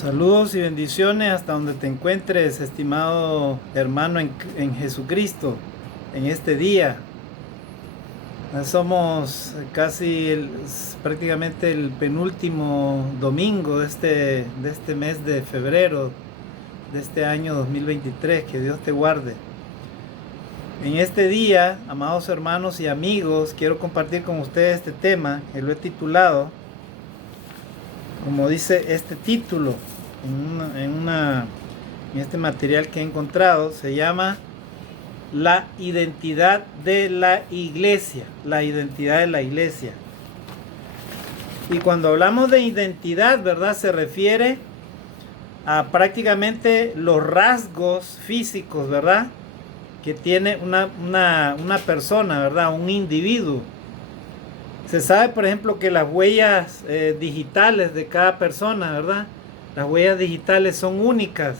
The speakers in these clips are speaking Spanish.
Saludos y bendiciones hasta donde te encuentres, estimado hermano en Jesucristo, en este día. Somos prácticamente el penúltimo domingo de este mes de febrero de este año 2023. Que Dios te guarde. En este día, amados hermanos y amigos, quiero compartir con ustedes este tema que lo he titulado, como dice este título, en este material que he encontrado, se llama La identidad de la iglesia. La identidad de la iglesia. Y cuando hablamos de identidad, ¿verdad? Se refiere a prácticamente los rasgos físicos, ¿verdad? Que tiene una persona, ¿verdad? Un individuo. Se sabe, por ejemplo, que las huellas digitales de cada persona, ¿verdad? Las huellas digitales son únicas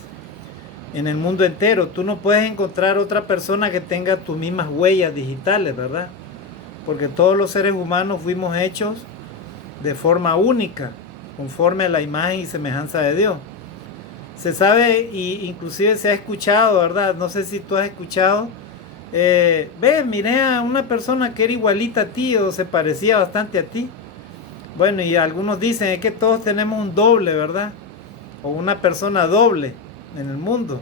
en el mundo entero. Tú no puedes encontrar otra persona que tenga tus mismas huellas digitales, ¿verdad? Porque todos los seres humanos fuimos hechos de forma única, conforme a la imagen y semejanza de Dios. Se sabe, y inclusive se ha escuchado, ¿verdad? No sé si tú has escuchado. Miré a una persona que era igualita a ti o se parecía bastante a ti. Bueno, y algunos dicen es que todos tenemos un doble, ¿verdad? O una persona doble en el mundo.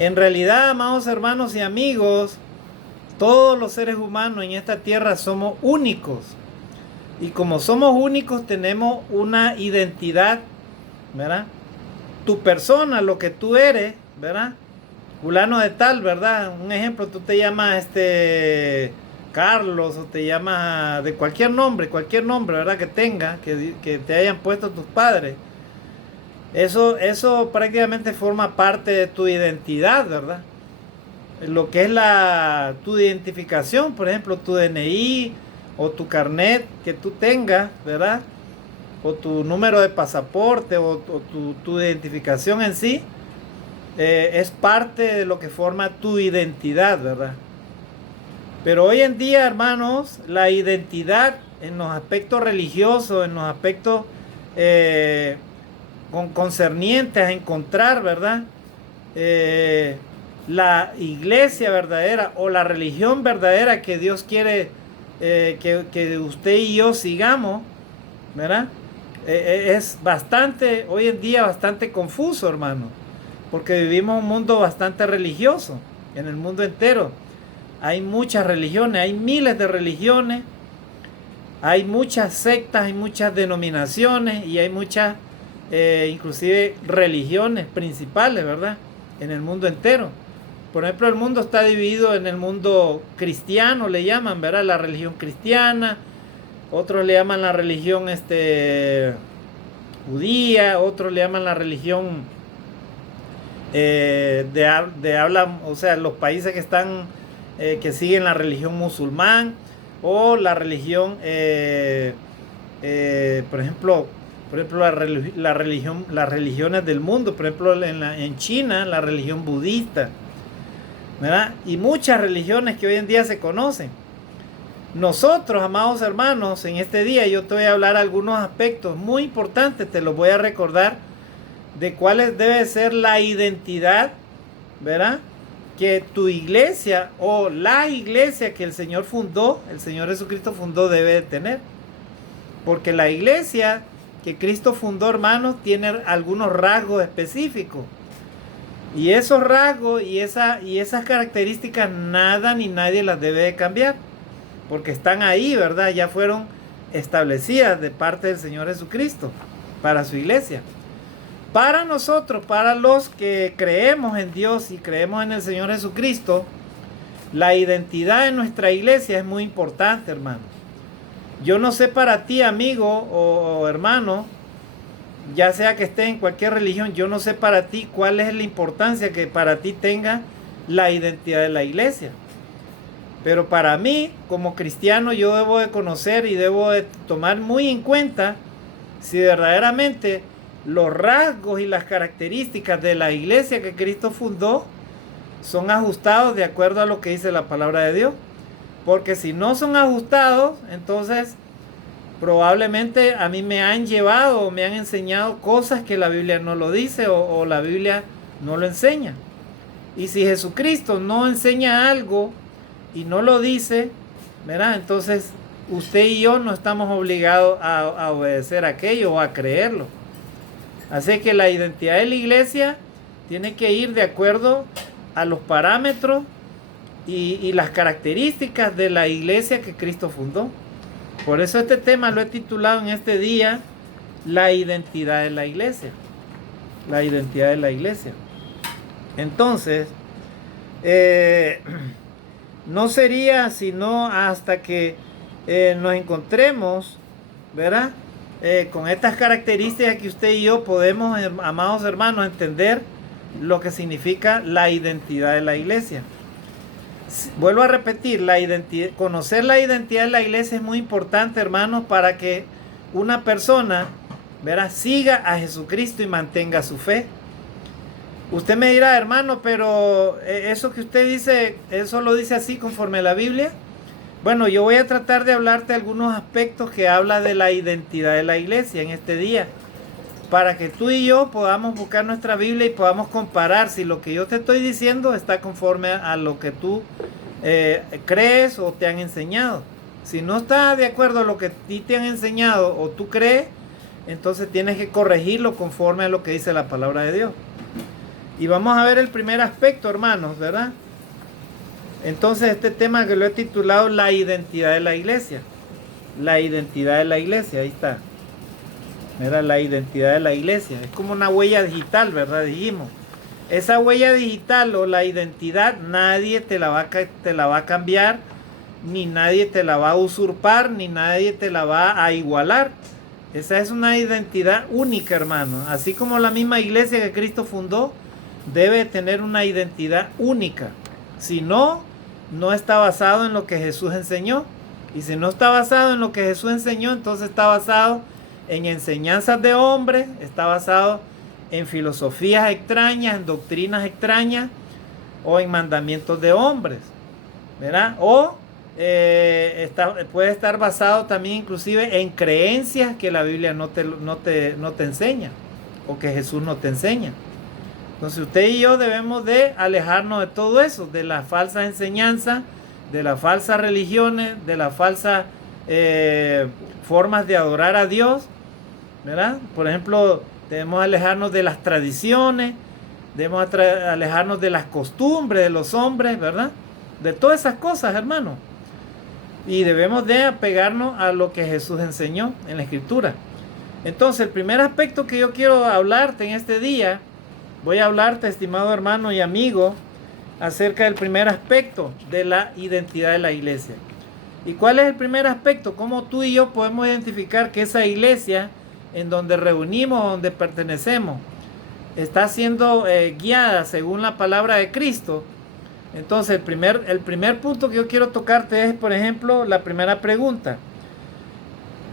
En realidad, amados hermanos y amigos, todos los seres humanos en esta tierra somos únicos. Y como somos únicos, tenemos una identidad, ¿verdad? Tu persona, lo que tú eres, ¿verdad? Fulano de tal, ¿verdad? Un ejemplo, tú te llamas Carlos, o te llamas de cualquier nombre, ¿verdad? Que tenga, que te hayan puesto tus padres. Eso prácticamente forma parte de tu identidad, ¿verdad? Lo que es tu identificación, por ejemplo, tu DNI o tu carnet que tú tengas, ¿verdad? O tu número de pasaporte o tu identificación en sí, es parte de lo que forma tu identidad, ¿verdad? Pero hoy en día, hermanos, la identidad en los aspectos religiosos, en los aspectos concernientes a encontrar, ¿verdad? La iglesia verdadera o la religión verdadera que Dios quiere que usted y yo sigamos, ¿verdad? Es bastante, hoy en día, bastante confuso, hermano, porque vivimos un mundo bastante religioso en el mundo entero. Hay muchas religiones, hay miles de religiones, hay muchas sectas, hay muchas denominaciones y hay muchas, inclusive religiones principales, ¿verdad? En el mundo entero. Por ejemplo, el mundo está dividido en el mundo cristiano, le llaman, ¿verdad? La religión cristiana. Otros le llaman la religión judía, otros le llaman la religión de habla, o sea, los países que están que siguen la religión musulmán, o la religión, por ejemplo, las religiones del mundo, por ejemplo, en China, la religión budista, ¿verdad? Y muchas religiones que hoy en día se conocen. Nosotros, amados hermanos, en este día yo te voy a hablar algunos aspectos muy importantes, te los voy a recordar, de cuáles debe ser la identidad, ¿verdad? Que tu iglesia o la iglesia que el Señor fundó, el Señor Jesucristo fundó, debe de tener. Porque la iglesia que Cristo fundó, hermanos, tiene algunos rasgos específicos. Y esos rasgos y esas características nada ni nadie las debe de cambiar. Porque están ahí, ¿verdad? Ya fueron establecidas de parte del Señor Jesucristo para su iglesia. Para nosotros, para los que creemos en Dios y creemos en el Señor Jesucristo, la identidad de nuestra iglesia es muy importante, hermano. Yo no sé para ti, amigo o hermano, ya sea que esté en cualquier religión, yo no sé para ti cuál es la importancia que para ti tenga la identidad de la iglesia. Pero para mí, como cristiano, yo debo de conocer y debo de tomar muy en cuenta si verdaderamente los rasgos y las características de la iglesia que Cristo fundó son ajustados de acuerdo a lo que dice la palabra de Dios. Porque si no son ajustados, entonces probablemente a mí me han llevado o me han enseñado cosas que la Biblia no lo dice o la Biblia no lo enseña. Y si Jesucristo no enseña algo y no lo dice, ¿verdad? Entonces usted y yo no estamos obligados a obedecer aquello o a creerlo. Así que la identidad de la iglesia tiene que ir de acuerdo a los parámetros y las características de la iglesia que Cristo fundó. Por eso este tema lo he titulado en este día, la identidad de la iglesia. La identidad de la iglesia. Entonces, no sería sino hasta que nos encontremos, ¿verdad? Con estas características que usted y yo podemos, amados hermanos, entender lo que significa la identidad de la iglesia. Vuelvo a repetir, conocer la identidad de la iglesia es muy importante, hermanos, para que una persona, ¿verdad?, siga a Jesucristo y mantenga su fe. Usted me dirá, hermano, pero eso que usted dice, ¿eso lo dice así conforme a la Biblia? Bueno, yo voy a tratar de hablarte de algunos aspectos que habla de la identidad de la iglesia en este día, para que tú y yo podamos buscar nuestra Biblia y podamos comparar si lo que yo te estoy diciendo está conforme a lo que tú crees o te han enseñado. Si no está de acuerdo a lo que a ti te han enseñado o tú crees, entonces tienes que corregirlo conforme a lo que dice la palabra de Dios. Y vamos a ver el primer aspecto, hermanos, ¿verdad? Entonces este tema que lo he titulado la identidad de la iglesia. La identidad de la iglesia, ahí está. Mira, la identidad de la iglesia. Es como una huella digital, ¿verdad? Dijimos. Esa huella digital o la identidad nadie te la va a cambiar, ni nadie te la va a usurpar, ni nadie te la va a igualar. Esa es una identidad única, hermano. Así como la misma iglesia que Cristo fundó debe tener una identidad única. Si no, no está basado en lo que Jesús enseñó. Y si no está basado en lo que Jesús enseñó, entonces está basado en enseñanzas de hombres, está basado en filosofías extrañas, en doctrinas extrañas o en mandamientos de hombres, ¿verdad? O puede estar basado también inclusive en creencias que la Biblia no te enseña o que Jesús no te enseña. Entonces usted y yo debemos de alejarnos de todo eso, de las falsas enseñanzas, de las falsas religiones, de las falsas formas de adorar a Dios, ¿verdad? Por ejemplo, debemos alejarnos de las tradiciones, debemos alejarnos de las costumbres de los hombres, ¿verdad? De todas esas cosas, hermano. Y debemos de apegarnos a lo que Jesús enseñó en la Escritura. Entonces, el primer aspecto que yo quiero hablarte en este día, voy a hablarte, estimado hermano y amigo, acerca del primer aspecto de la identidad de la iglesia. ¿Y cuál es el primer aspecto? ¿Cómo tú y yo podemos identificar que esa iglesia en donde reunimos, donde pertenecemos, está siendo guiada según la palabra de Cristo? Entonces, el primer punto que yo quiero tocarte es, por ejemplo, la primera pregunta.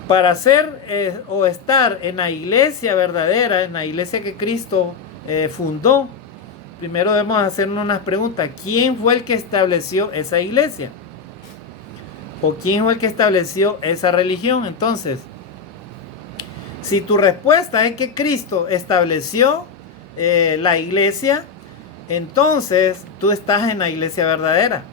Para ser o estar en la iglesia verdadera, en la iglesia que Cristo fundó, primero debemos hacernos unas preguntas. ¿Quién fue el que estableció esa iglesia? ¿O quién fue el que estableció esa religión? Entonces, si tu respuesta es que Cristo estableció la iglesia, entonces tú estás en la iglesia verdadera.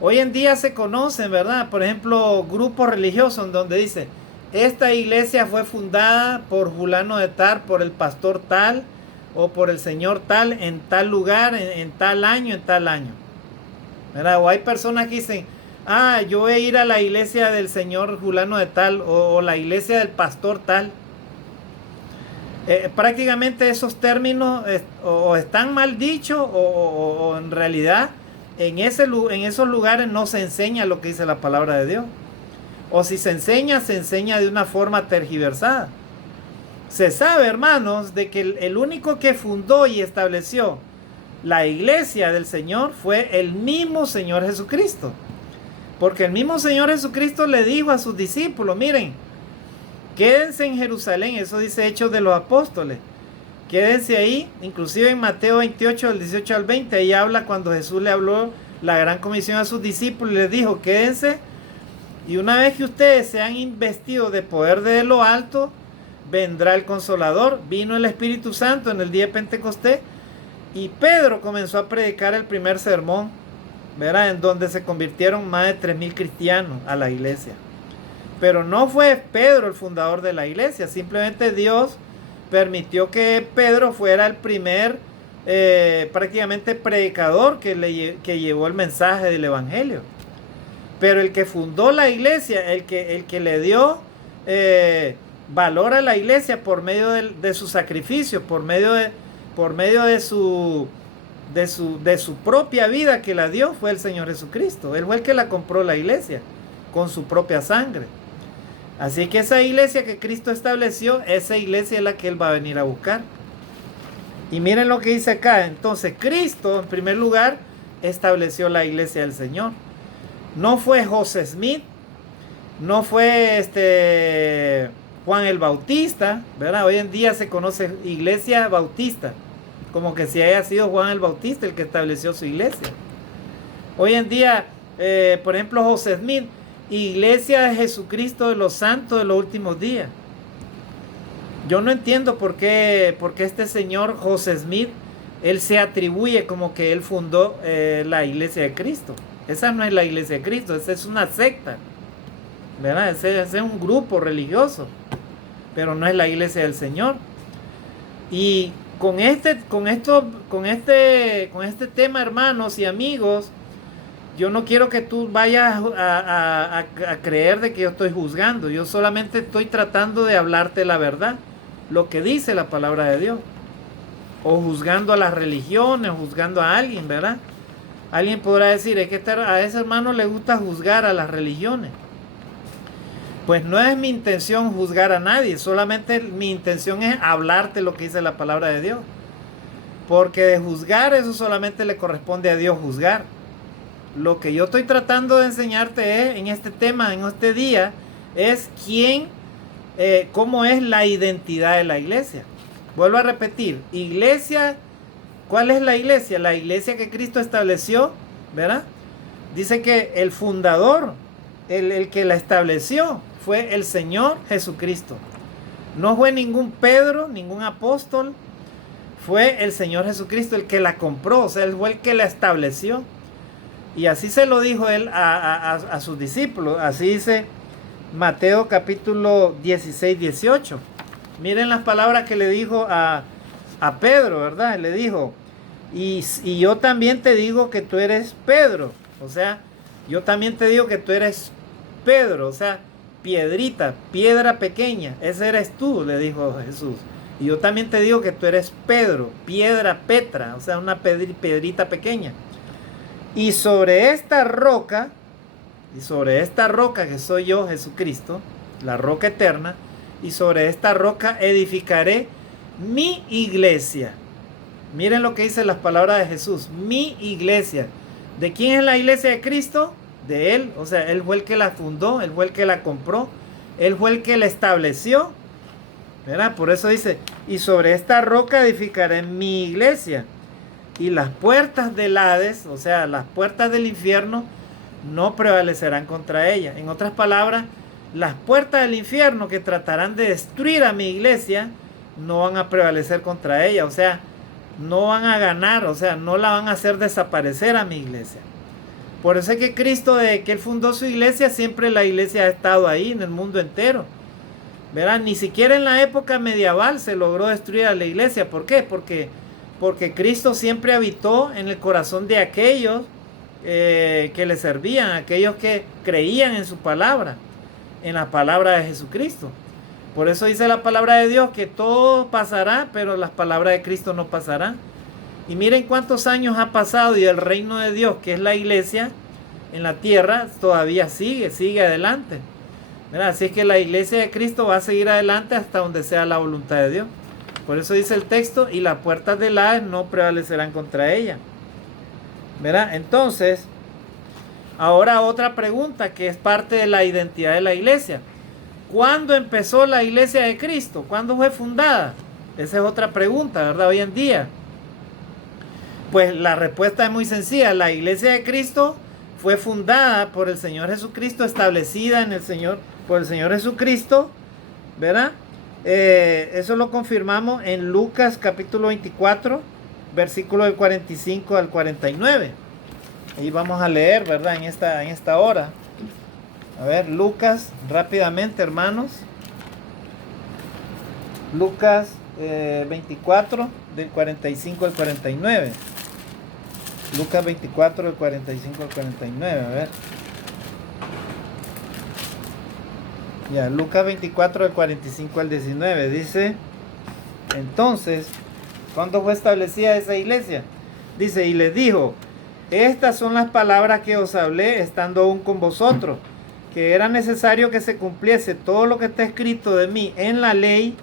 Hoy en día se conocen, ¿verdad? Por ejemplo, grupos religiosos donde dice, esta iglesia fue fundada por fulano de tal, por el pastor tal, o por el señor tal, en tal lugar, en tal año, ¿verdad? O hay personas que dicen, yo voy a ir a la iglesia del señor fulano de tal, o la iglesia del pastor tal. Prácticamente esos términos o están mal dichos o en realidad en esos lugares no se enseña lo que dice la palabra de Dios. O si se enseña de una forma tergiversada. Se sabe, hermanos, de que el único que fundó y estableció la iglesia del Señor fue el mismo Señor Jesucristo. Porque el mismo Señor Jesucristo le dijo a sus discípulos, miren, quédense en Jerusalén, eso dice Hechos de los Apóstoles. Quédense ahí, inclusive en Mateo 28, del 18 al 20, ahí habla cuando Jesús le habló la gran comisión a sus discípulos y les dijo, quédense Y una vez que ustedes se han investido de poder de lo alto, vendrá el Consolador. Vino el Espíritu Santo en el día de Pentecostés y Pedro comenzó a predicar el primer sermón, ¿verdad? En donde se convirtieron más de 3,000 cristianos a la iglesia. Pero no fue Pedro el fundador de la iglesia, simplemente Dios permitió que Pedro fuera el primer prácticamente predicador que llevó el mensaje del evangelio. Pero el que fundó la iglesia, el que le dio valor a la iglesia por medio de su sacrificio, por medio de su propia vida que la dio, fue el Señor Jesucristo. Él fue el que la compró la iglesia con su propia sangre. Así que esa iglesia que Cristo estableció, esa iglesia es la que Él va a venir a buscar. Y miren lo que dice acá. Entonces Cristo, en primer lugar, estableció la iglesia del Señor. No fue José Smith, no fue Juan el Bautista, ¿verdad? Hoy en día se conoce iglesia bautista, como que si haya sido Juan el Bautista el que estableció su iglesia. Hoy en día, por ejemplo, José Smith, Iglesia de Jesucristo de los Santos de los Últimos Días. Yo no entiendo por qué este señor José Smith, él se atribuye como que él fundó la iglesia de Cristo. Esa no es la iglesia de Cristo, esa es una secta, ¿verdad? Ese es un grupo religioso, pero no es la iglesia del Señor. Y con este tema, hermanos y amigos, yo no quiero que tú vayas a creer de que yo estoy juzgando. Yo solamente estoy tratando de hablarte la verdad, lo que dice la palabra de Dios. O juzgando a las religiones, o juzgando a alguien, ¿verdad? Alguien podrá decir, es que a ese hermano le gusta juzgar a las religiones. Pues no es mi intención juzgar a nadie, solamente mi intención es hablarte lo que dice la palabra de Dios. Porque de juzgar, eso solamente le corresponde a Dios juzgar. Lo que yo estoy tratando de enseñarte en este tema, en este día, es cómo es la identidad de la iglesia. Vuelvo a repetir, iglesia, ¿cuál es la iglesia? La iglesia que Cristo estableció, ¿verdad? Dice que el fundador, el que la estableció, fue el Señor Jesucristo. No fue ningún Pedro, ningún apóstol, fue el Señor Jesucristo el que la compró, o sea, él fue el que la estableció. Y así se lo dijo él a sus discípulos. Así dice Mateo capítulo 16, 18. Miren las palabras que le dijo a Pedro, ¿verdad? Le dijo, y yo también te digo que tú eres Pedro. O sea, yo también te digo que tú eres Pedro. O sea, piedrita, piedra pequeña. Ese eres tú, le dijo Jesús. Y yo también te digo que tú eres Pedro, piedra Petra. O sea, una piedrita pequeña. Y sobre esta roca que soy yo, Jesucristo, la roca eterna, y sobre esta roca edificaré mi iglesia. Miren lo que dice las palabras de Jesús, mi iglesia. ¿De quién es la iglesia de Cristo? De Él, o sea, Él fue el que la fundó, Él fue el que la compró, Él fue el que la estableció, ¿verdad? Por eso dice, y sobre esta roca edificaré mi iglesia. Y las puertas del Hades, o sea, las puertas del infierno, no prevalecerán contra ella. En otras palabras, las puertas del infierno que tratarán de destruir a mi iglesia, no van a prevalecer contra ella. O sea, no van a ganar, o sea, no la van a hacer desaparecer a mi iglesia. Por eso es que Cristo, desde que Él fundó su iglesia, siempre la iglesia ha estado ahí en el mundo entero. ¿Verdad? Ni siquiera en la época medieval se logró destruir a la iglesia. ¿Por qué? Porque Cristo siempre habitó en el corazón de aquellos que le servían, aquellos que creían en su palabra, en la palabra de Jesucristo. Por eso dice la palabra de Dios que todo pasará, pero las palabras de Cristo no pasarán. Y miren cuántos años ha pasado y el reino de Dios, que es la iglesia en la tierra, todavía sigue adelante. ¿Verdad? Así es que la iglesia de Cristo va a seguir adelante hasta donde sea la voluntad de Dios. Por eso dice el texto, y las puertas del Hades no prevalecerán contra ella. ¿Verdad? Entonces, ahora otra pregunta que es parte de la identidad de la iglesia. ¿Cuándo empezó la iglesia de Cristo? ¿Cuándo fue fundada? Esa es otra pregunta, ¿verdad? Hoy en día. Pues la respuesta es muy sencilla. La iglesia de Cristo fue fundada por el Señor Jesucristo, establecida por el Señor Jesucristo, ¿verdad? Eso lo confirmamos en Lucas capítulo 24, versículo del 45 al 49. Ahí vamos a leer, ¿verdad? En esta hora. A ver, Lucas, rápidamente, hermanos. Lucas 24, del 45 al 49. Lucas 24, del 45 al 49, a ver. Ya, Lucas 24, del 45 al 19, dice: entonces, ¿cuándo fue establecida esa iglesia? Dice, y les dijo: estas son las palabras que os hablé estando aún con vosotros, que era necesario que se cumpliese todo lo que está escrito de mí en la ley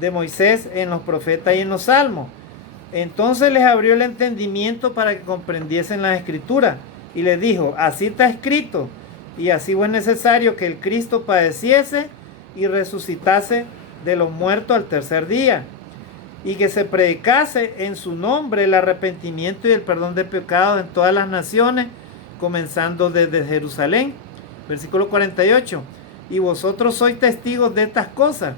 de Moisés, en los profetas y en los salmos. Entonces les abrió el entendimiento para que comprendiesen la escritura, y les dijo: así está escrito, y así fue necesario que el Cristo padeciese y resucitase de los muertos al tercer día, y que se predicase en su nombre el arrepentimiento y el perdón de pecados en todas las naciones, comenzando desde Jerusalén. Versículo 48. Y vosotros sois testigos de estas cosas.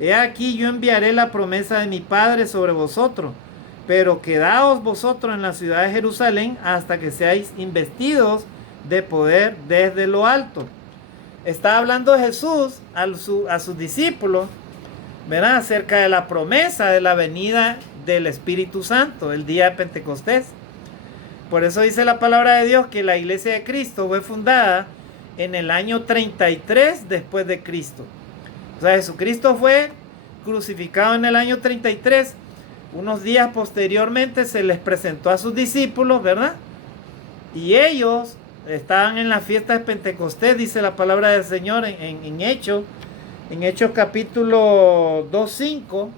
He aquí, yo enviaré la promesa de mi Padre sobre vosotros, pero quedaos vosotros en la ciudad de Jerusalén hasta que seáis investidos de poder desde lo alto. Está hablando Jesús a sus discípulos, ¿verdad?, acerca de la promesa de la venida del Espíritu Santo, el día de Pentecostés. Por eso dice la palabra de Dios que la iglesia de Cristo fue fundada en el año 33 después de Cristo. O sea, Jesucristo fue crucificado en el año 33. Unos días posteriormente se les presentó a sus discípulos, ¿verdad? Y ellos estaban en la fiesta de Pentecostés, dice la palabra del Señor en Hechos capítulo 2.5.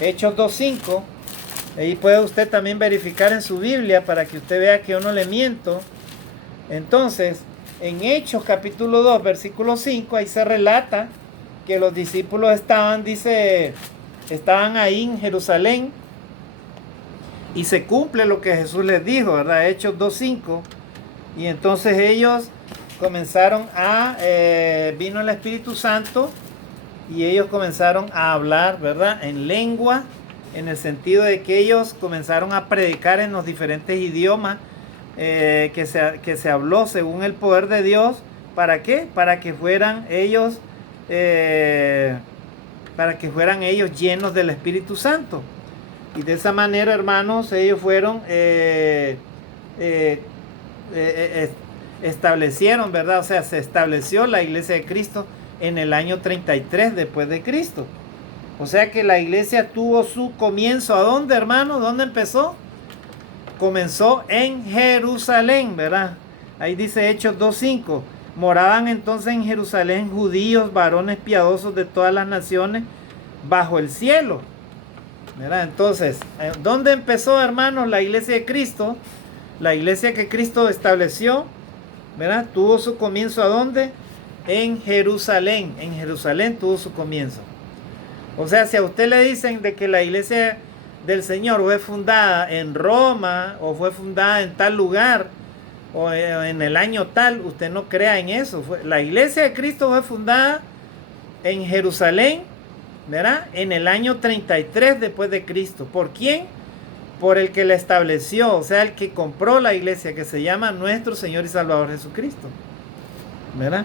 Hechos 2.5. Ahí puede usted también verificar en su Biblia para que usted vea que yo no le miento. Entonces, en Hechos capítulo 2, versículo 5, ahí se relata que los discípulos estaban ahí en Jerusalén, y se cumple lo que Jesús les dijo, ¿verdad? Hechos 2.5. Y entonces ellos comenzaron vino el Espíritu Santo, y ellos comenzaron a hablar, ¿verdad?, en lengua, en el sentido de que ellos comenzaron a predicar en los diferentes idiomas que se habló según el poder de Dios. ¿Para qué? Para que fueran ellos llenos del Espíritu Santo. Y de esa manera, hermanos, ellos fueron establecieron, ¿verdad? O sea, se estableció la iglesia de Cristo en el año 33 después de Cristo. O sea que la iglesia tuvo su comienzo. ¿A dónde, hermanos? ¿Dónde empezó? Comenzó en Jerusalén, ¿verdad? Ahí dice Hechos 2.5. Moraban entonces en Jerusalén judíos, varones piadosos de todas las naciones bajo el cielo, ¿verdad? Entonces, ¿dónde empezó, hermanos, la iglesia de Cristo? La iglesia que Cristo estableció, ¿verdad?, tuvo su comienzo ¿a dónde? En Jerusalén. En Jerusalén tuvo su comienzo. O sea, si a usted le dicen de que la iglesia del Señor fue fundada en Roma, o fue fundada en tal lugar, o en el año tal, usted no crea en eso. La iglesia de Cristo fue fundada en Jerusalén, ¿verdad?, en el año 33 después de Cristo. ¿Por quién? Por el que la estableció, o sea, el que compró la iglesia, que se llama nuestro Señor y Salvador Jesucristo, ¿verdad?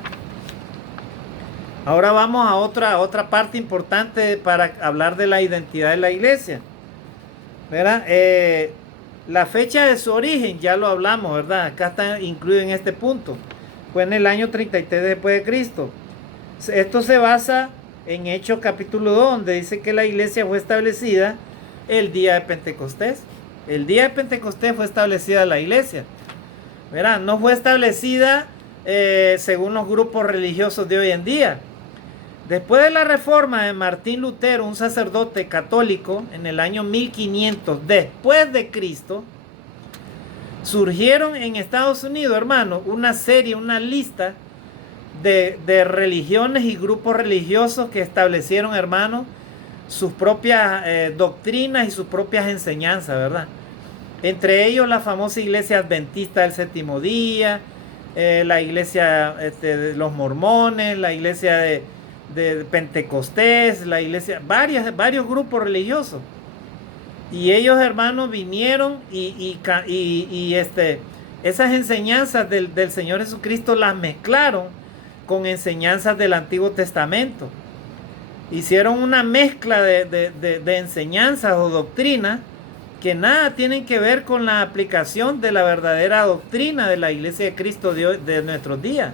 Ahora vamos a otra parte importante para hablar de la identidad de la iglesia, ¿verdad? La fecha de su origen, ya lo hablamos, ¿verdad? Acá está incluido en este punto. Fue en el año 33 después de Cristo. Esto se basa en Hechos capítulo 2, donde dice que la iglesia fue establecida el día de Pentecostés. El día de Pentecostés fue establecida la iglesia, ¿verdad? No fue establecida según los grupos religiosos de hoy en día. Después de la reforma de Martín Lutero, un sacerdote católico, en el año 1500 después de Cristo, surgieron en Estados Unidos, hermanos, una lista de religiones y grupos religiosos que establecieron, hermanos, sus propias doctrinas y sus propias enseñanzas, ¿verdad? Entre ellos la famosa iglesia adventista del séptimo día, la iglesia de los mormones, la iglesia de Pentecostés, la iglesia, varios grupos religiosos. Y ellos, hermanos, vinieron y esas enseñanzas del Señor Jesucristo las mezclaron con enseñanzas del Antiguo Testamento. Hicieron una mezcla de enseñanzas o doctrinas que nada tienen que ver con la aplicación de la verdadera doctrina de la Iglesia de Cristo de nuestros días.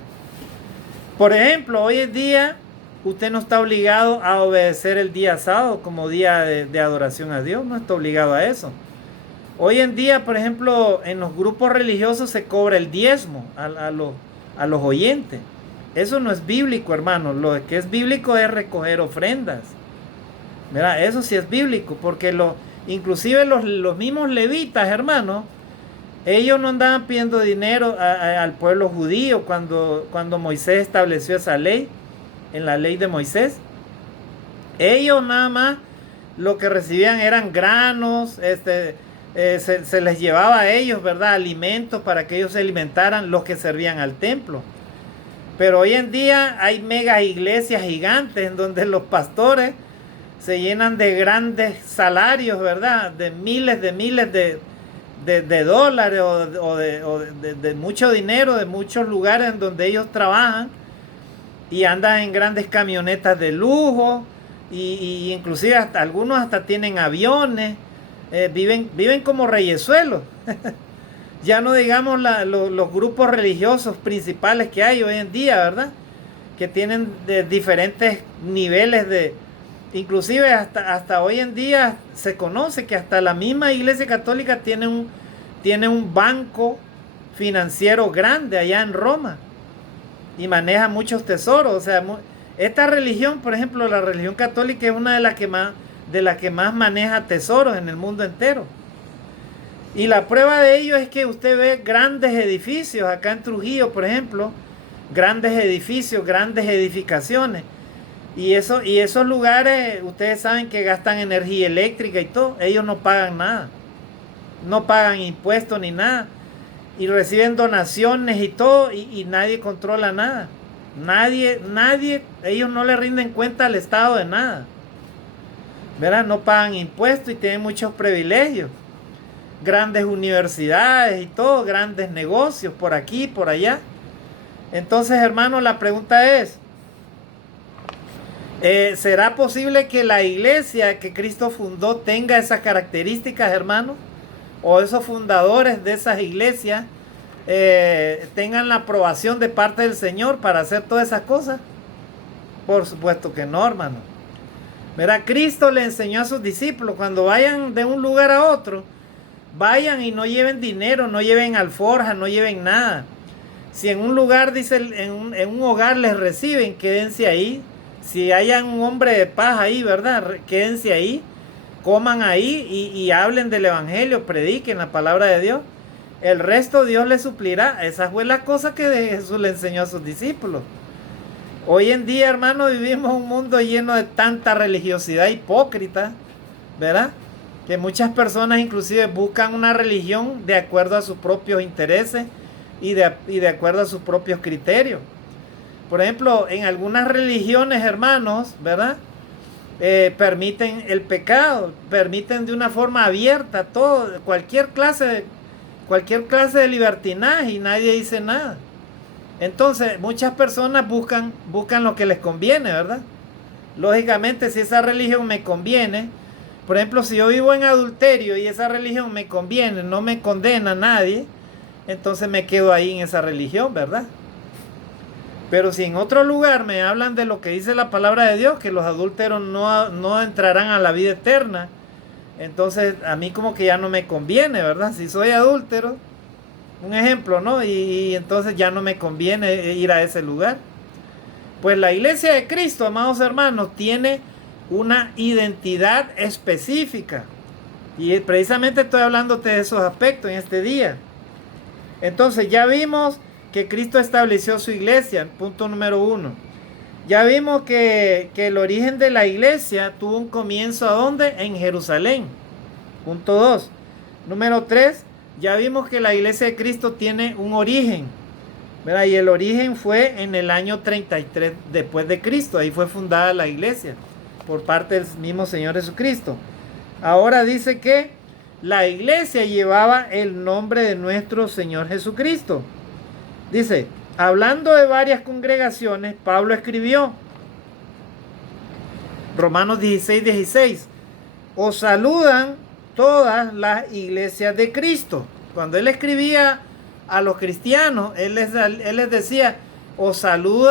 Por ejemplo, hoy en día usted no está obligado a obedecer el día sábado como día de adoración a Dios, no está obligado a eso. Hoy en día, por ejemplo, en los grupos religiosos se cobra el diezmo a los oyentes. Eso no es bíblico, hermano. Lo que es bíblico es recoger ofrendas. ¿Verdad? Eso sí es bíblico, porque inclusive los mismos levitas, hermano, ellos no andaban pidiendo dinero al pueblo judío cuando Moisés estableció esa ley, en la ley de Moisés. Ellos nada más lo que recibían eran granos, se les llevaba a ellos, ¿verdad?, alimentos para que ellos se alimentaran, los que servían al templo. Pero hoy en día hay mega iglesias gigantes en donde los pastores se llenan de grandes salarios, ¿verdad?, de miles de dólares o de mucho dinero, de muchos lugares en donde ellos trabajan, y andan en grandes camionetas de lujo, y inclusive algunos hasta tienen aviones, viven como reyesuelos. Ya no digamos los grupos religiosos principales que hay hoy en día, ¿verdad?, que tienen de diferentes niveles inclusive hasta hoy en día se conoce que hasta la misma Iglesia Católica tiene un banco financiero grande allá en Roma y maneja muchos tesoros. O sea, esta religión, por ejemplo, la religión católica, es una de las que más maneja tesoros en el mundo entero. Y la prueba de ello es que usted ve grandes edificios acá en Trujillo, por ejemplo, grandes edificios, grandes edificaciones. Y esos lugares, ustedes saben que gastan energía eléctrica y todo. Ellos no pagan nada. No pagan impuestos ni nada. Y reciben donaciones y todo. Y nadie controla nada. Nadie, ellos no le rinden cuenta al Estado de nada. ¿Verdad? No pagan impuestos y tienen muchos privilegios. Grandes universidades y todo. Grandes negocios por aquí, por allá. Entonces, hermanos, la pregunta es: ¿será posible que la iglesia que Cristo fundó tenga esas características, hermanos? ¿O esos fundadores de esas iglesias tengan la aprobación de parte del Señor para hacer todas esas cosas? Por supuesto que no, hermano. Mira, Cristo le enseñó a sus discípulos: cuando vayan de un lugar a otro, vayan y no lleven dinero, no lleven alforjas, no lleven nada. Si en un lugar, dice, en un hogar les reciben, quédense ahí. Si hayan un hombre de paz ahí, ¿verdad?, quédense ahí, coman ahí y hablen del evangelio, prediquen la palabra de Dios. El resto Dios les suplirá. Esa fue la cosa que Jesús le enseñó a sus discípulos. Hoy en día, hermanos, vivimos un mundo lleno de tanta religiosidad hipócrita, ¿verdad?, que muchas personas inclusive buscan una religión de acuerdo a sus propios intereses y de acuerdo a sus propios criterios. Por ejemplo, en algunas religiones, hermanos, ¿verdad?, permiten el pecado, permiten de una forma abierta todo, cualquier clase de libertinaje, y nadie dice nada. Entonces, muchas personas buscan lo que les conviene, ¿verdad? Lógicamente, si esa religión me conviene, por ejemplo, si yo vivo en adulterio y esa religión me conviene, no me condena a nadie, entonces me quedo ahí en esa religión, ¿verdad? Pero si en otro lugar me hablan de lo que dice la palabra de Dios, que los adúlteros no entrarán a la vida eterna, entonces a mí como que ya no me conviene, ¿verdad? Si soy adúltero, un ejemplo, ¿no? Y entonces ya no me conviene ir a ese lugar. Pues la iglesia de Cristo, amados hermanos, tiene una identidad específica. Y precisamente estoy hablándote de esos aspectos en este día. Entonces ya vimos que Cristo estableció su iglesia, punto número 1. Ya vimos que el origen de la iglesia tuvo un comienzo, ¿a dónde? En Jerusalén. Punto 2. Número 3, ya vimos que la iglesia de Cristo tiene un origen, ¿verdad? Y el origen fue en el año 33 después de Cristo. Ahí fue fundada la iglesia por parte del mismo Señor Jesucristo. Ahora dice que la iglesia llevaba el nombre de nuestro Señor Jesucristo. Dice, hablando de varias congregaciones, Pablo escribió, Romanos 16:16, os saludan todas las iglesias de Cristo. Cuando él escribía a los cristianos, él les decía, os saludo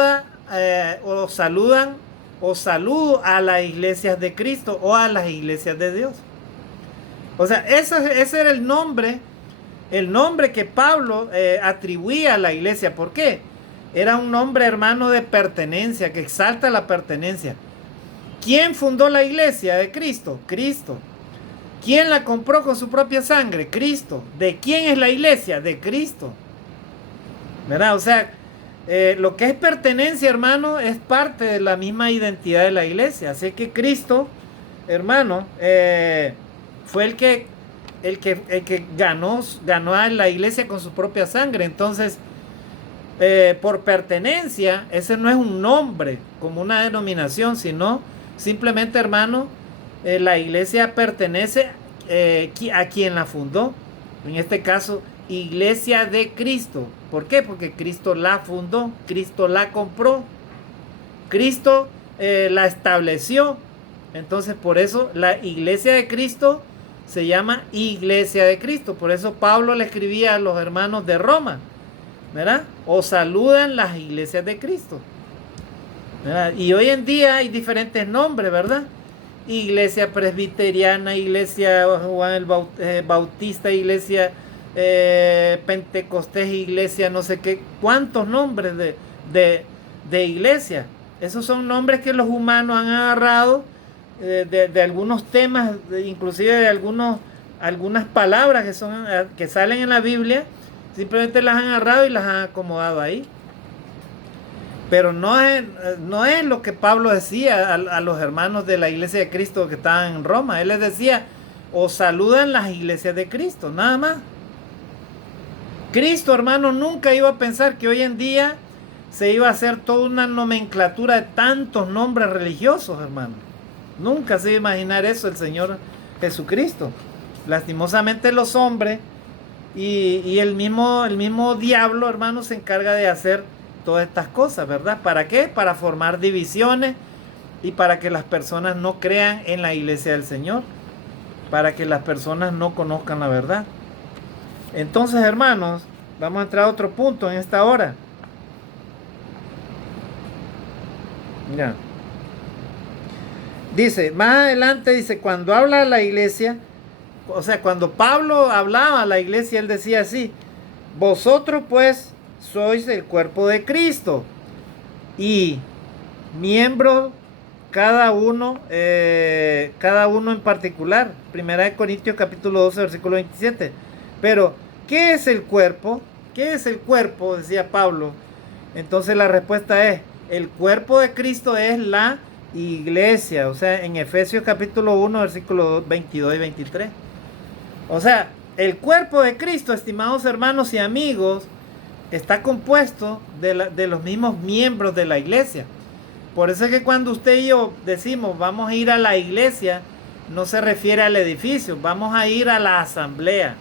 a las iglesias de Cristo o a las iglesias de Dios. O sea, ese era el nombre que Pablo atribuía a la iglesia. ¿Por qué? Era un nombre, hermano, de pertenencia, que exalta la pertenencia. ¿Quién fundó la iglesia de Cristo? Cristo. ¿Quién la compró con su propia sangre? Cristo. ¿De quién es la iglesia? De Cristo. ¿Verdad? O sea, lo que es pertenencia, hermano, es parte de la misma identidad de la iglesia. Así que Cristo, hermano, fue el que ganó a la iglesia con su propia sangre. Entonces, por pertenencia, ese no es un nombre como una denominación, sino simplemente, hermano, la iglesia pertenece a quien la fundó. En este caso, Iglesia de Cristo. ¿Por qué? Porque Cristo la fundó, Cristo la compró, Cristo la estableció. Entonces, por eso la iglesia de Cristo se llama Iglesia de Cristo. Por eso Pablo le escribía a los hermanos de Roma, ¿verdad? Os saludan las iglesias de Cristo, ¿verdad? Y hoy en día hay diferentes nombres, ¿verdad? Iglesia presbiteriana, iglesia Juan el Bautista, iglesia Pentecostés, iglesia no sé qué, cuántos nombres de iglesia. Esos son nombres que los humanos han agarrado de algunos temas, inclusive de algunas palabras que salen en la Biblia, simplemente las han agarrado y las han acomodado ahí. Pero no es lo que Pablo decía a los hermanos de la iglesia de Cristo que estaban en Roma. Él les decía, os saludan las iglesias de Cristo, nada más. Cristo, hermano, nunca iba a pensar que hoy en día se iba a hacer toda una nomenclatura de tantos nombres religiosos, hermano. Nunca se iba a imaginar eso el Señor Jesucristo. Lastimosamente los hombres y el mismo diablo, hermano, se encarga de hacer todas estas cosas, ¿verdad? ¿Para qué? Para formar divisiones y para que las personas no crean en la iglesia del Señor, para que las personas no conozcan la verdad. Entonces, hermanos, vamos a entrar a otro punto en esta hora. Ya. Dice, más adelante dice, cuando habla a la iglesia, o sea, cuando Pablo hablaba a la iglesia, él decía así, vosotros pues sois el cuerpo de Cristo y miembros cada uno en particular. Primera de Corintios capítulo 12 versículo 27. Pero, ¿qué es el cuerpo? ¿Qué es el cuerpo? Decía Pablo. Entonces la respuesta es, el cuerpo de Cristo es la iglesia. O sea, en Efesios capítulo 1 versículo 22 y 23. O sea, el cuerpo de Cristo, estimados hermanos y amigos, está compuesto de los mismos miembros de la iglesia. Por eso es que cuando usted y yo decimos vamos a ir a la iglesia, no se refiere al edificio, vamos a ir a la asamblea.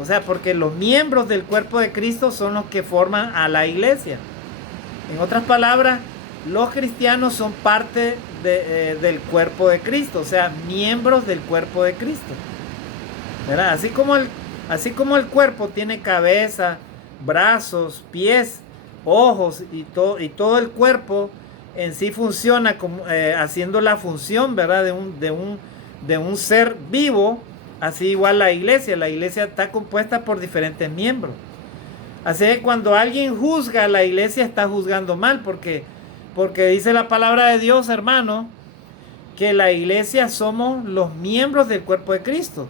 O sea, porque los miembros del cuerpo de Cristo son los que forman a la iglesia. En otras palabras, los cristianos son parte del cuerpo de Cristo, o sea, miembros del cuerpo de Cristo, ¿verdad? Así como el cuerpo tiene cabeza, brazos, pies, ojos y todo el cuerpo en sí funciona como, haciendo la función, ¿verdad? de un ser vivo. Así igual la iglesia está compuesta por diferentes miembros. Así que cuando alguien juzga a la iglesia está juzgando mal, porque dice la palabra de Dios, hermano, que la iglesia somos los miembros del cuerpo de Cristo,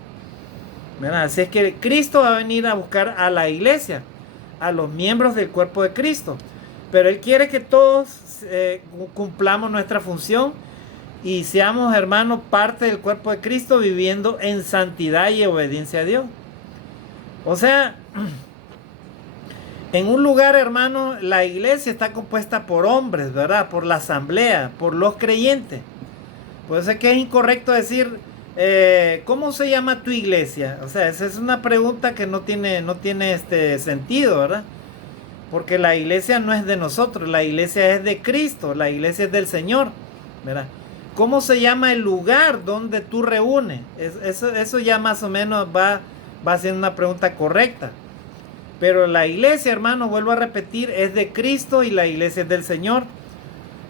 ¿verdad? Así es que Cristo va a venir a buscar a la iglesia, a los miembros del cuerpo de Cristo, pero Él quiere que todos cumplamos nuestra función y seamos, hermanos, parte del cuerpo de Cristo, viviendo en santidad y obediencia a Dios. O sea, en un lugar, hermano, la iglesia está compuesta por hombres, ¿verdad? Por la asamblea, por los creyentes. Por eso es que es incorrecto decir, ¿cómo se llama tu iglesia? O sea, esa es una pregunta que no tiene sentido, ¿verdad? Porque la iglesia no es de nosotros, la iglesia es de Cristo, la iglesia es del Señor, ¿verdad? ¿Cómo se llama el lugar donde tú reúnes? Eso ya más o menos va a ser una pregunta correcta. Pero la iglesia, hermano, vuelvo a repetir, es de Cristo y la iglesia es del Señor.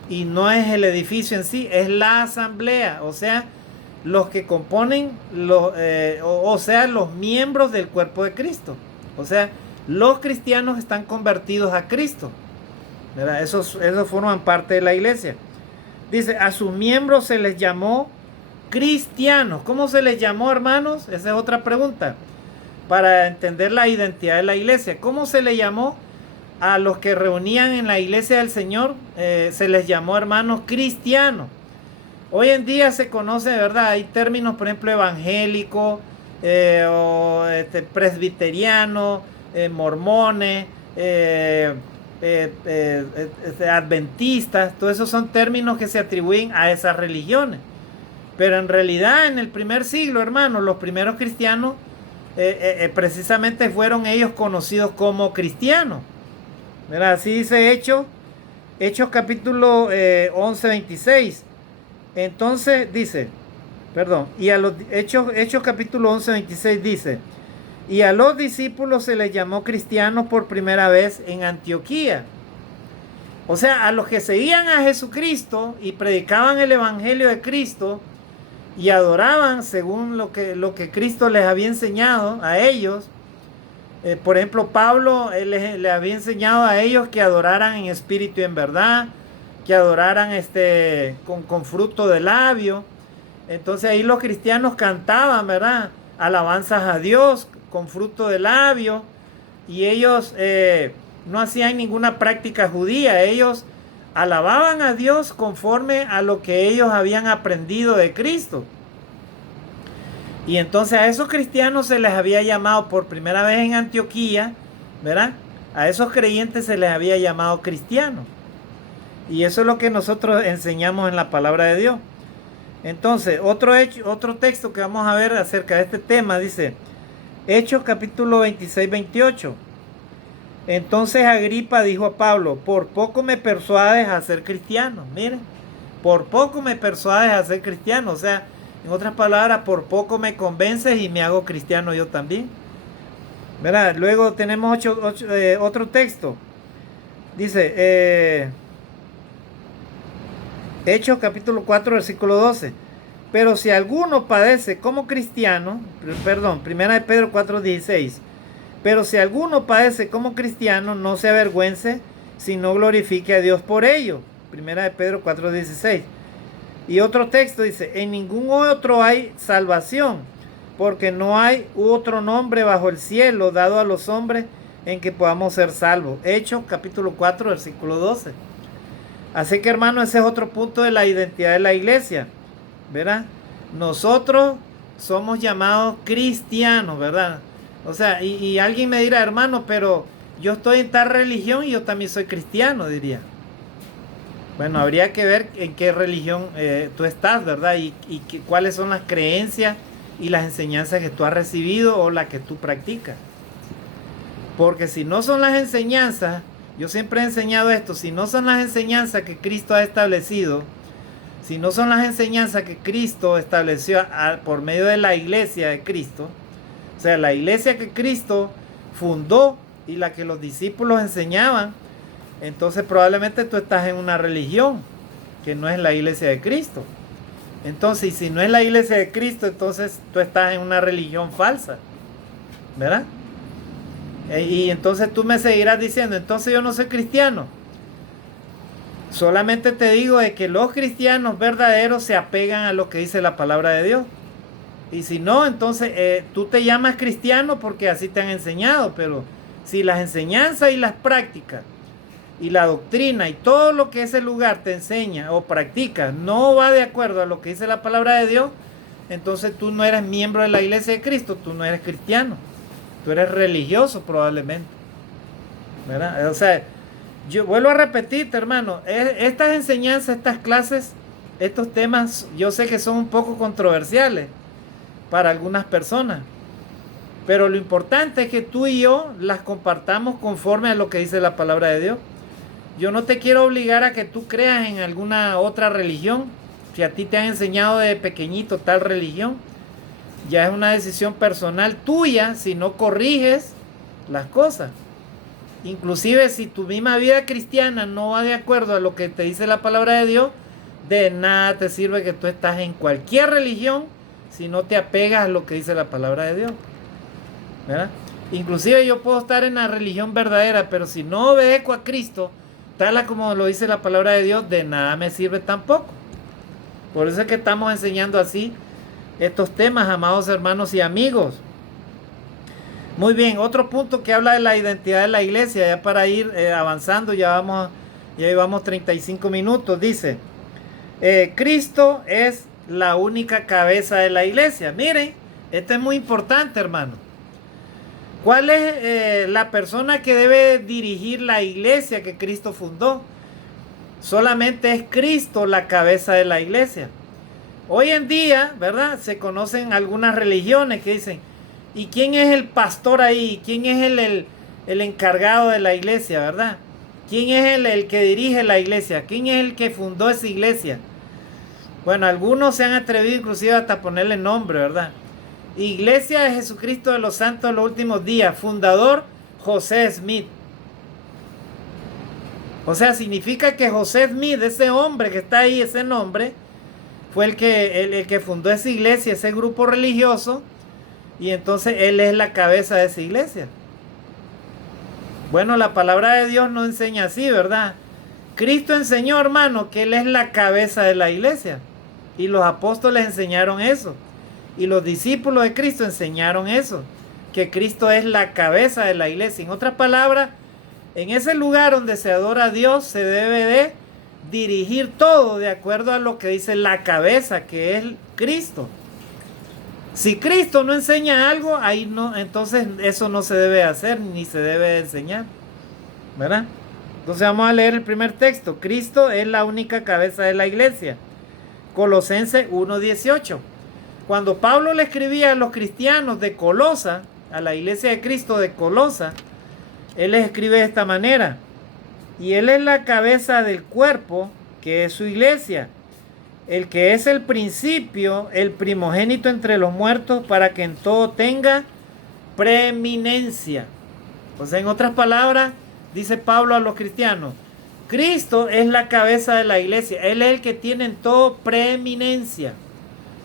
Y no es el edificio en sí, es la asamblea, o sea, los que componen, los miembros del cuerpo de Cristo. O sea, los cristianos están convertidos a Cristo, ¿verdad? Esos forman parte de la iglesia. Dice, a sus miembros se les llamó cristianos. ¿Cómo se les llamó, hermanos? Esa es otra pregunta, para entender la identidad de la iglesia. ¿Cómo se le llamó a los que reunían en la iglesia del Señor? Se les llamó, hermanos, cristianos. Hoy en día se conoce, ¿verdad? Hay términos, por ejemplo, evangélico, presbiteriano, mormones, adventistas. Todos esos son términos que se atribuyen a esas religiones. Pero en realidad, en el primer siglo, hermanos, los primeros cristianos precisamente fueron ellos conocidos como cristianos. ¿Verdad? Así dice Hechos capítulo 11, 26. Entonces dice, y a los Hechos capítulo 11, 26 dice, y a los discípulos se les llamó cristianos por primera vez en Antioquía. O sea, a los que seguían a Jesucristo y predicaban el evangelio de Cristo y adoraban según lo que Cristo les había enseñado a ellos. Por ejemplo, Pablo le había enseñado a ellos que adoraran en espíritu y en verdad, que adoraran con fruto de labio. Entonces ahí los cristianos cantaban, ¿verdad? Alabanzas a Dios con fruto de labio, y ellos no hacían ninguna práctica judía. Ellos alababan a Dios conforme a lo que ellos habían aprendido de Cristo. Y entonces a esos cristianos se les había llamado por primera vez en Antioquía, ¿verdad? A esos creyentes se les había llamado cristianos. Y eso es lo que nosotros enseñamos en la palabra de Dios. Entonces, otro texto que vamos a ver acerca de este tema dice, Hechos capítulo 26, 28. Entonces Agripa dijo a Pablo, por poco me persuades a ser cristiano. Miren, por poco me persuades a ser cristiano. O sea, en otras palabras, por poco me convences y me hago cristiano yo también. ¿Verdad? Luego tenemos otro texto. Dice, Hechos capítulo 4, versículo 12. Pero si alguno padece como cristiano, primera de Pedro 4, 16. Pero si alguno padece como cristiano, no se avergüence, sino glorifique a Dios por ello. Primera de Pedro 4, 16. Y otro texto dice, en ningún otro hay salvación, porque no hay otro nombre bajo el cielo dado a los hombres en que podamos ser salvos. Hechos capítulo 4, versículo 12. Así que, hermano, ese es otro punto de la identidad de la iglesia, ¿verdad? Nosotros somos llamados cristianos, ¿verdad? O sea, y alguien me dirá, hermano, pero yo estoy en tal religión y yo también soy cristiano, diría. Bueno, habría que ver en qué religión tú estás, ¿verdad? Y cuáles son las creencias y las enseñanzas que tú has recibido o las que tú practicas. Porque si no son las enseñanzas, yo siempre he enseñado esto, si no son las enseñanzas que Cristo ha establecido, si no son las enseñanzas que Cristo estableció por medio de la iglesia de Cristo, o sea, la iglesia que Cristo fundó y la que los discípulos enseñaban, entonces probablemente tú estás en una religión que no es la iglesia de Cristo. Entonces, si no es la iglesia de Cristo, entonces tú estás en una religión falsa, ¿verdad? Y entonces tú me seguirás diciendo, entonces yo no soy cristiano. Solamente te digo de que los cristianos verdaderos se apegan a lo que dice la palabra de Dios. Y si no, entonces tú te llamas cristiano porque así te han enseñado. Pero si las enseñanzas y las prácticas y la doctrina y todo lo que ese lugar te enseña o practica no va de acuerdo a lo que dice la palabra de Dios, entonces tú no eres miembro de la iglesia de Cristo, tú no eres cristiano, tú eres religioso probablemente, ¿verdad? O sea, yo vuelvo a repetirte, hermano, estas enseñanzas, estas clases, estos temas, yo sé que son un poco controversiales para algunas personas, pero lo importante es que tú y yo las compartamos conforme a lo que dice la palabra de Dios. Yo no te quiero obligar a que tú creas en alguna otra religión. Si a ti te han enseñado de pequeñito tal religión, ya es una decisión personal tuya si no corriges las cosas. Inclusive si tu misma vida cristiana no va de acuerdo a lo que te dice la palabra de Dios, de nada te sirve que tú estás en cualquier religión si no te apegas a lo que dice la palabra de Dios, ¿verdad? Inclusive yo puedo estar en la religión verdadera, pero si no obedezco a Cristo, tal como lo dice la palabra de Dios, de nada me sirve tampoco. Por eso es que estamos enseñando así estos temas, amados hermanos y amigos. Muy bien, otro punto que habla de la identidad de la iglesia, ya para ir avanzando, ya llevamos 35 minutos, dice, Cristo es la única cabeza de la iglesia. Miren, esto es muy importante, hermano. ¿Cuál es la persona que debe dirigir la iglesia que Cristo fundó? Solamente es Cristo la cabeza de la iglesia. Hoy en día, ¿verdad? Se conocen algunas religiones que dicen, ¿y quién es el pastor ahí? ¿Quién es el encargado de la iglesia, verdad? ¿Quién es el que dirige la iglesia? ¿Quién es el que fundó esa iglesia? Bueno, algunos se han atrevido inclusive hasta ponerle nombre, ¿verdad? Iglesia de Jesucristo de los Santos de los Últimos Días, fundador José Smith. O sea, significa que José Smith, ese hombre que está ahí, ese nombre, fue el que fundó esa iglesia, ese grupo religioso, y entonces él es la cabeza de esa iglesia. Bueno, la palabra de Dios no enseña así, ¿verdad? Cristo enseñó, hermano, que él es la cabeza de la iglesia, y los apóstoles enseñaron eso, y los discípulos de Cristo enseñaron eso, que Cristo es la cabeza de la iglesia. En otras palabras, en ese lugar donde se adora a Dios se debe de dirigir todo de acuerdo a lo que dice la cabeza, que es Cristo. Si Cristo no enseña algo, ahí no, entonces eso no se debe hacer ni se debe enseñar, ¿verdad? Entonces vamos a leer el primer texto. Cristo es la única cabeza de la iglesia. Colosenses 1:18. Cuando Pablo le escribía a los cristianos de Colosa, a la iglesia de Cristo de Colosa, él les escribe de esta manera: y él es la cabeza del cuerpo, que es su iglesia, el que es el principio, el primogénito entre los muertos, para que en todo tenga preeminencia. O sea, en otras palabras, dice Pablo a los cristianos, Cristo es la cabeza de la iglesia, él es el que tiene en todo preeminencia.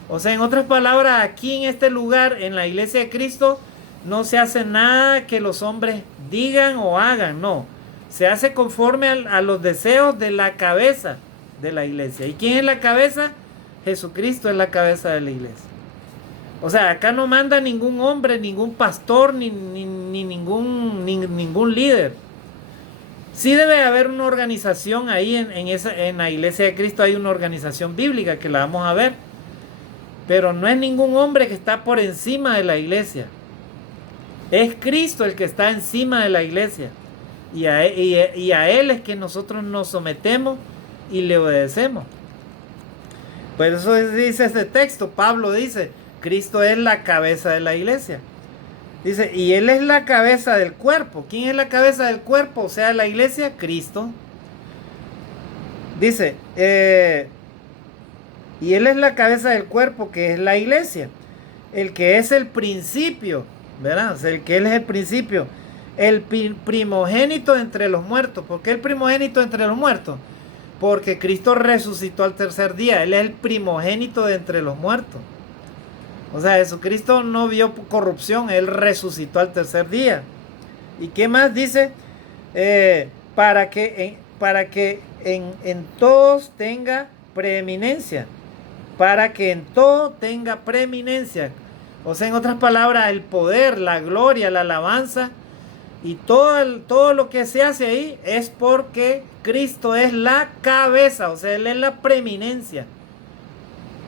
O sea, en otras palabras, aquí en este lugar, en la iglesia de Cristo, no se hace nada que los hombres digan o hagan, no. Se hace conforme a los deseos de la cabeza de la iglesia. ¿Y quién es la cabeza? Jesucristo es la cabeza de la iglesia. O sea, acá no manda ningún hombre, ningún pastor, ni ningún líder. Sí debe haber una organización ahí en la iglesia de Cristo, hay una organización bíblica que la vamos a ver. Pero no es ningún hombre que está por encima de la iglesia. Es Cristo el que está encima de la iglesia. Y a Él es que nosotros nos sometemos y le obedecemos. Por eso dice este texto, Pablo dice, Cristo es la cabeza de la iglesia. Dice, y Él es la cabeza del cuerpo. ¿Quién es la cabeza del cuerpo? O sea, la iglesia, Cristo. Dice, y Él es la cabeza del cuerpo, que es la iglesia. El que es el principio, ¿verdad? O sea, el que Él es el principio. El primogénito entre los muertos. ¿Por qué el primogénito entre los muertos? Porque Cristo resucitó al tercer día. Él es el primogénito de entre los muertos. O sea, Jesucristo no vio corrupción. Él resucitó al tercer día. ¿Y qué más dice? Para que en todos tenga preeminencia. Para que en todo tenga preeminencia. O sea, en otras palabras, el poder, la gloria, la alabanza Y todo lo que se hace ahí es porque Cristo es la cabeza, o sea, Él es la preeminencia.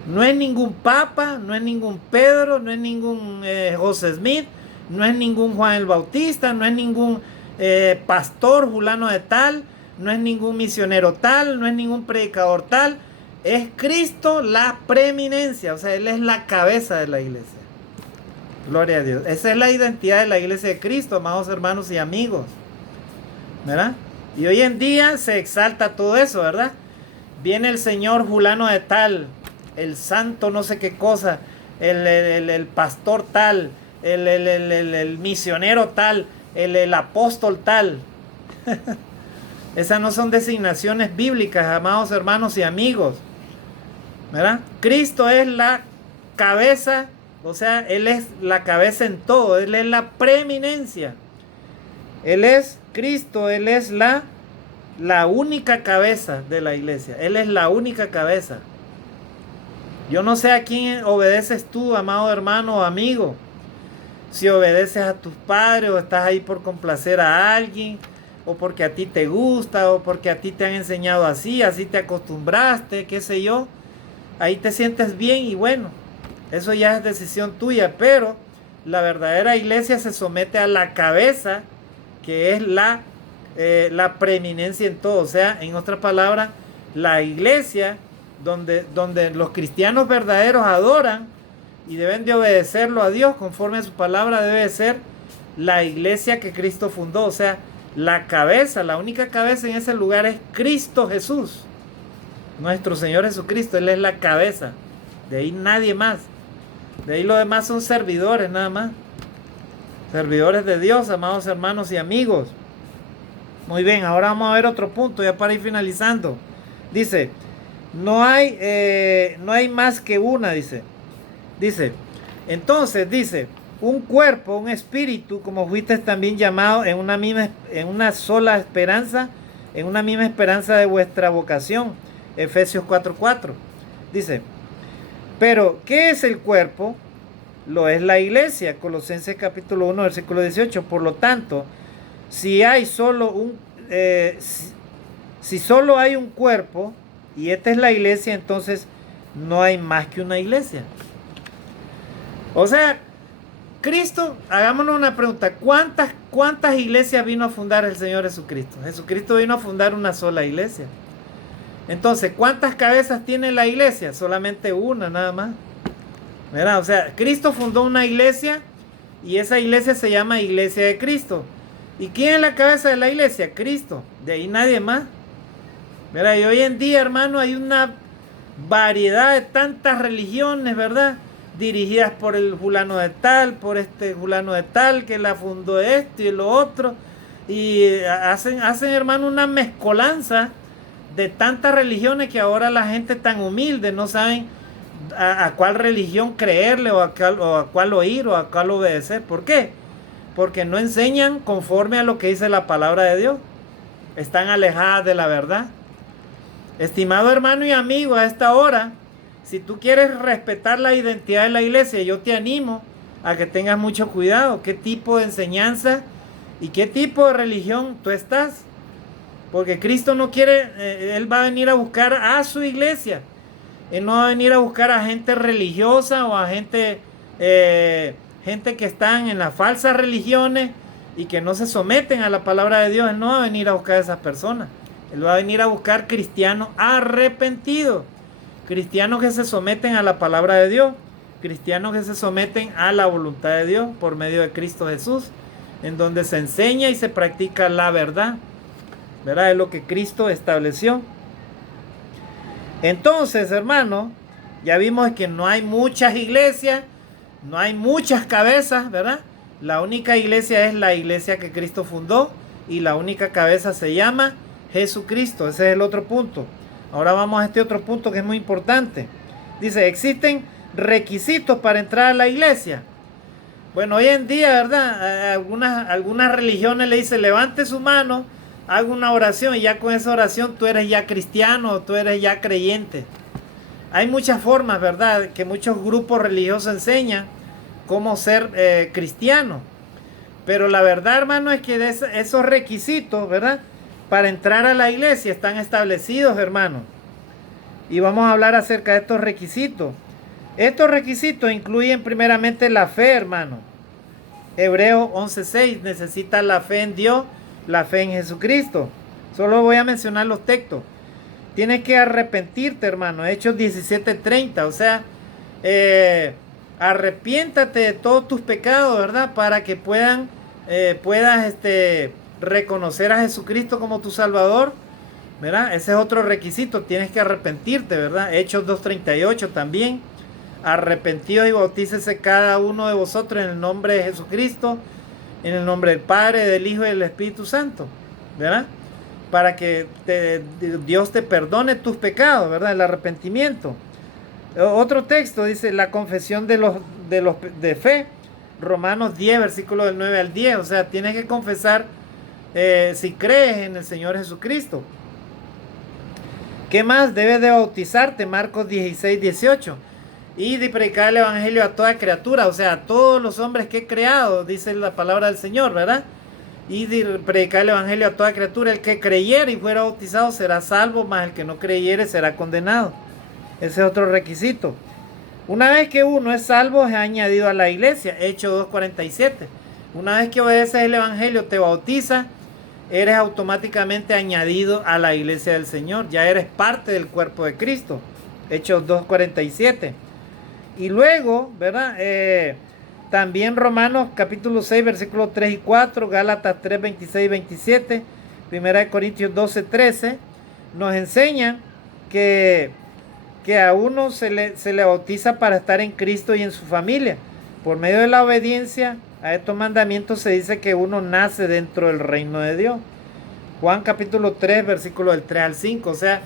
No es ningún papa, no es ningún Pedro, no es ningún José Smith, no es ningún Juan el Bautista, no es ningún pastor fulano de tal, no es ningún misionero tal, no es ningún predicador tal. Es Cristo la preeminencia, o sea, Él es la cabeza de la iglesia. Gloria a Dios. Esa es la identidad de la iglesia de Cristo, amados hermanos y amigos. ¿Verdad? Y hoy en día se exalta todo eso, ¿verdad? Viene el Señor fulano de tal, el santo no sé qué cosa, el pastor tal, el misionero tal, el apóstol tal. Esas no son designaciones bíblicas, amados hermanos y amigos. ¿Verdad? Cristo es la cabeza, o sea, Él es la cabeza en todo, Él es la preeminencia. Él es Cristo, Él es la única cabeza de la iglesia. Él es la única cabeza. Yo no sé a quién obedeces tú, amado hermano o amigo. Si obedeces a tus padres o estás ahí por complacer a alguien, o porque a ti te gusta, o porque a ti te han enseñado así te acostumbraste, qué sé yo. Ahí te sientes bien y bueno, eso ya es decisión tuya, pero la verdadera iglesia se somete a la cabeza, que es la preeminencia en todo. O sea, en otra palabra, la iglesia donde los cristianos verdaderos adoran y deben de obedecerlo a Dios conforme a su palabra, debe de ser la iglesia que Cristo fundó. O sea, la cabeza, la única cabeza en ese lugar es Cristo Jesús, nuestro Señor Jesucristo. Él es la cabeza, de ahí nadie más. De ahí los demás son servidores nada más. Servidores de Dios, amados hermanos y amigos. Muy bien, ahora vamos a ver otro punto ya para ir finalizando. Dice, no hay más que una, dice. Entonces dice, un cuerpo, un espíritu, como fuiste también llamado en una sola esperanza, en una misma esperanza de vuestra vocación. Efesios 4:4. Dice, pero ¿qué es el cuerpo? Lo es la iglesia. Colosenses capítulo 1, versículo 18. Por lo tanto, si solo hay un cuerpo, y esta es la iglesia, entonces no hay más que una iglesia. O sea, Cristo, hagámonos una pregunta, ¿cuántas iglesias vino a fundar el Señor Jesucristo? Jesucristo vino a fundar una sola iglesia. Entonces, ¿cuántas cabezas tiene la iglesia? Solamente una, nada más. ¿Verdad? O sea, Cristo fundó una iglesia y esa iglesia se llama Iglesia de Cristo. ¿Y quién es la cabeza de la iglesia? Cristo. De ahí nadie más. ¿Verdad? Y hoy en día, hermano, hay una variedad de tantas religiones, ¿verdad? Dirigidas por el fulano de tal, por este fulano de tal, que la fundó esto y lo otro. Y hacen hermano, una mezcolanza de tantas religiones que ahora la gente tan humilde no saben a cuál religión creerle o a cuál oír o a cuál obedecer. ¿Por qué? Porque no enseñan conforme a lo que dice la palabra de Dios. Están alejadas de la verdad. Estimado hermano y amigo, a esta hora, si tú quieres respetar la identidad de la iglesia, yo te animo a que tengas mucho cuidado. ¿Qué tipo de enseñanza y qué tipo de religión tú estás? Porque Cristo no quiere, Él va a venir a buscar a su iglesia. Él no va a venir a buscar a gente religiosa o a gente que están en las falsas religiones y que no se someten a la palabra de Dios. Él no va a venir a buscar a esas personas. Él va a venir a buscar cristianos arrepentidos, cristianos que se someten a la palabra de Dios, cristianos que se someten a la voluntad de Dios por medio de Cristo Jesús, en donde se enseña y se practica la verdad. ¿Verdad? Es lo que Cristo estableció. Entonces, hermano, ya vimos que no hay muchas iglesias, no hay muchas cabezas, ¿verdad? La única iglesia es la iglesia que Cristo fundó y la única cabeza se llama Jesucristo. Ese es el otro punto. Ahora vamos a este otro punto que es muy importante. Dice, ¿existen requisitos para entrar a la iglesia? Bueno, hoy en día, ¿verdad? Algunas religiones le dicen, levante su mano, haga una oración y ya con esa oración tú eres ya cristiano o tú eres ya creyente. Hay muchas formas, ¿verdad? Que muchos grupos religiosos enseñan cómo ser cristiano. Pero la verdad, hermano, es que esos requisitos, ¿verdad? Para entrar a la iglesia están establecidos, hermano. Y vamos a hablar acerca de estos requisitos. Estos requisitos incluyen primeramente la fe, hermano. Hebreos 11:6 necesita la fe en Dios, la fe en Jesucristo. Solo voy a mencionar los textos. Tienes que arrepentirte, hermano. Hechos 17:30. O sea, arrepiéntate de todos tus pecados, ¿verdad? Para que puedas reconocer a Jesucristo como tu Salvador, ¿verdad? Ese es otro requisito. Tienes que arrepentirte, ¿verdad? Hechos 2:38 también. Arrepentíos y bautícese cada uno de vosotros en el nombre de Jesucristo, en el nombre del Padre, del Hijo y del Espíritu Santo, ¿verdad? Para que Dios te perdone tus pecados, ¿verdad? El arrepentimiento. Otro texto dice la confesión de fe, Romanos 10, versículo del 9 al 10. O sea, tienes que confesar si crees en el Señor Jesucristo. ¿Qué más? Debes de bautizarte, Marcos 16:18. Y de predicar el evangelio a toda criatura, o sea, a todos los hombres que he creado, dice la palabra del Señor, ¿verdad? Y de predicar el evangelio a toda criatura. El que creyere y fuera bautizado será salvo, mas el que no creyere será condenado. Ese es otro requisito. Una vez que uno es salvo, es añadido a la iglesia. Hechos 2:47. Una vez que obedeces el evangelio, te bautiza, eres automáticamente añadido a la iglesia del Señor. Ya eres parte del cuerpo de Cristo. Hechos 2:47. Y luego, ¿verdad? También Romanos capítulo 6, versículos 3 y 4, Gálatas 3, 26 y 27, 1 Corintios 12, 13, nos enseñan que a uno se le bautiza para estar en Cristo y en su familia. Por medio de la obediencia a estos mandamientos se dice que uno nace dentro del reino de Dios. Juan capítulo 3, versículos del 3 al 5. O sea,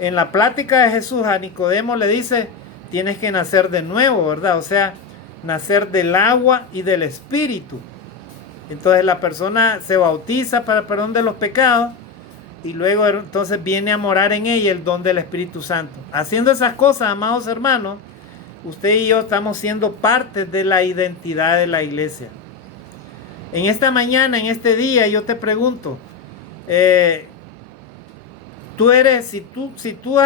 en la plática de Jesús a Nicodemo le dice, tienes que nacer de nuevo, ¿verdad? O sea, nacer del agua y del espíritu. Entonces la persona se bautiza para el perdón de los pecados y luego entonces viene a morar en ella el don del Espíritu Santo. Haciendo esas cosas, amados hermanos, usted y yo estamos siendo parte de la identidad de la iglesia. En esta mañana, en este día, yo te pregunto, si tú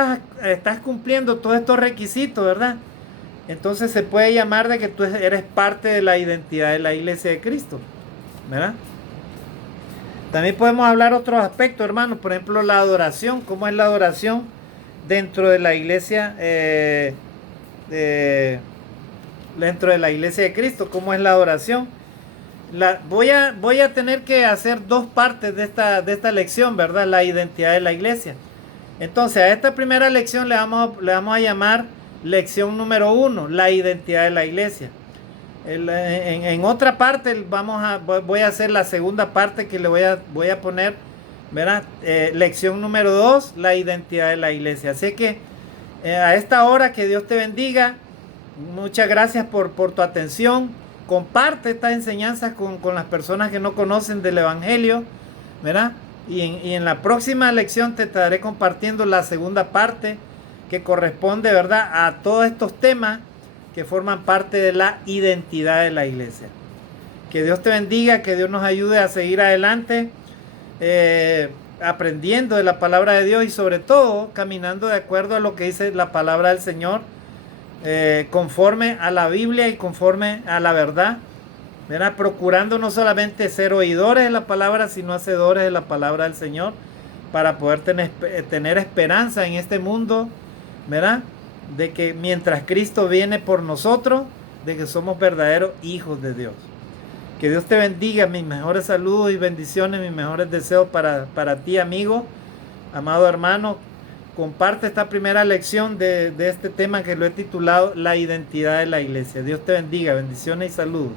estás cumpliendo todos estos requisitos, ¿verdad? Entonces se puede llamar de que tú eres parte de la identidad de la iglesia de Cristo, ¿verdad? También podemos hablar otros aspectos, hermanos. Por ejemplo, la adoración. ¿Cómo es la adoración dentro de la iglesia? Dentro de la iglesia de Cristo. ¿Cómo es la adoración? Voy a tener que hacer dos partes de esta lección, ¿verdad? La identidad de la iglesia. Entonces, a esta primera lección le vamos a llamar lección número 1, la identidad de la iglesia. En otra parte voy a hacer la segunda parte que le voy a poner, ¿verdad? Lección número 2, la identidad de la iglesia. Así que a esta hora que Dios te bendiga. Muchas gracias por tu atención. Comparte estas enseñanzas con las personas que no conocen del Evangelio, ¿verdad? Y en la próxima lección te estaré compartiendo la segunda parte que corresponde, ¿verdad?, a todos estos temas que forman parte de la identidad de la iglesia. Que Dios te bendiga, que Dios nos ayude a seguir adelante, aprendiendo de la palabra de Dios y sobre todo caminando de acuerdo a lo que dice la palabra del Señor, conforme a la Biblia y conforme a la verdad, ¿verdad? Procurando no solamente ser oidores de la palabra, sino hacedores de la palabra del Señor, para poder tener esperanza en este mundo, ¿verdad? De que mientras Cristo viene por nosotros, de que somos verdaderos hijos de Dios. Que Dios te bendiga. Mis mejores saludos y bendiciones, mis mejores deseos para ti, amigo, amado hermano. Comparte esta primera lección de este tema que lo he titulado La identidad de la iglesia. Dios te bendiga. Bendiciones y saludos.